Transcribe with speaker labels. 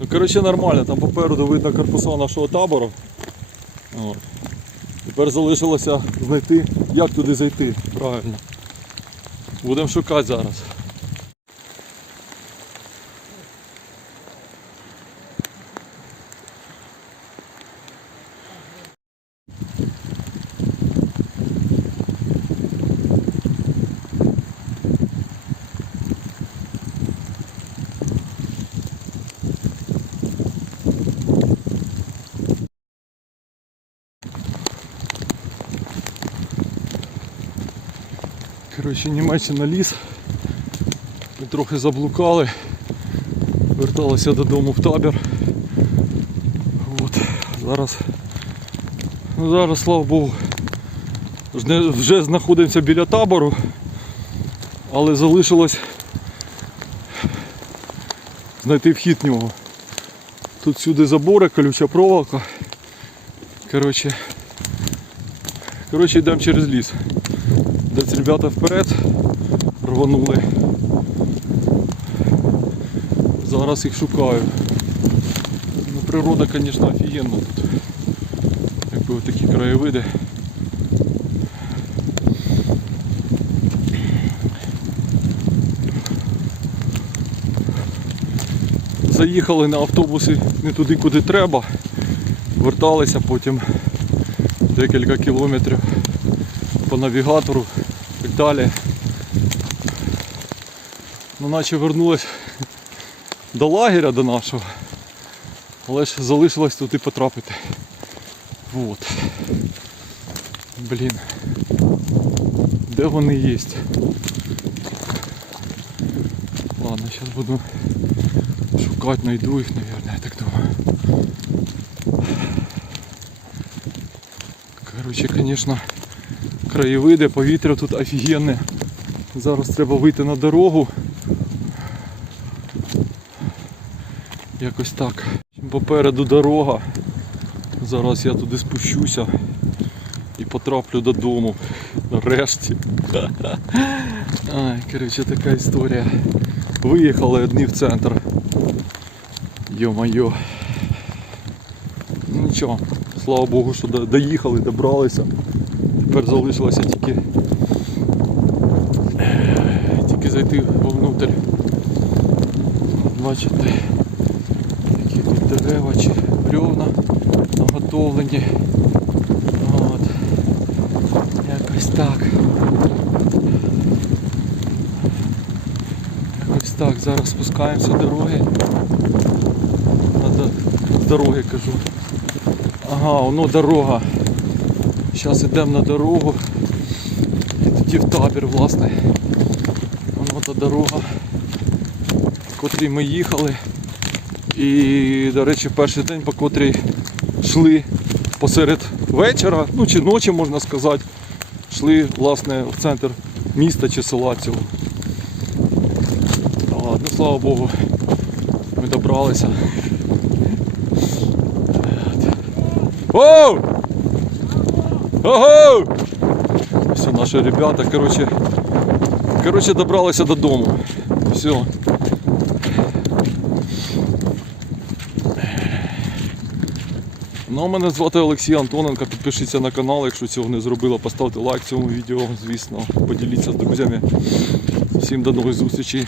Speaker 1: Ну, коротше, нормально, там попереду видно корпуса нашого табору. От. Тепер залишилося знайти, як туди зайти. Правильно. Будемо шукати зараз. Коротше, Німеччина ліс. Ми трохи заблукали. Верталися додому в табір. От. Зараз, ну, зараз, слава Богу, вже- знаходимося біля табору, але залишилось знайти вхід в нього. Тут сюди забори, колюча проволока. Коротше, коротше йдемо через ліс. Десь ребята вперед рванули. Зараз їх шукаю. Ну, природа, звісно, офігенна тут. Якби такі краєвиди. Заїхали на автобуси не туди, куди треба. Верталися потім декілька кілометрів по навігатору так далі. Ну, наче вернулись до лагеря до нашого, але ж залишилось тут і потрапити. Вот. Блін. Де вони є? Ладно, зараз буду шукати, знайду їх, мабуть, я так думаю. Короче, конечно, краєвиди, повітря тут офігенне. Зараз треба вийти на дорогу. Якось так. Попереду дорога. Зараз я туди спущуся і потраплю додому. Нарешті. Ай, коротше, така історія. Виїхали одні в центр. Йо-майо. Нічого, слава Богу, що доїхали, добралися. Тепер залишилося тільки, тільки зайти вовнутрь. Бачите, які тут дерева чи бревна наготовлені. От. Якось так. Якось так, зараз спускаємося дороги. Надо з дороги кажу. Ага, воно дорога. Зараз йдемо на дорогу. І тоді в табір, власне. Воно та дорога, по котрій ми їхали. І, до речі, перший день, по котрій йшли посеред вечора, ну чи ночі можна сказати, йшли власне в центр міста чи села цього. Ладно, слава Богу, ми добралися. Оу! Ого! Все, наші ребята, короче, короче, добралися додому. Все. Ну, а мене звати Олексій Антоненко. Підпишіться на канал, якщо цього не зробили, поставте лайк цьому відео, звісно, поділіться з друзями. Всім до нових зустрічей.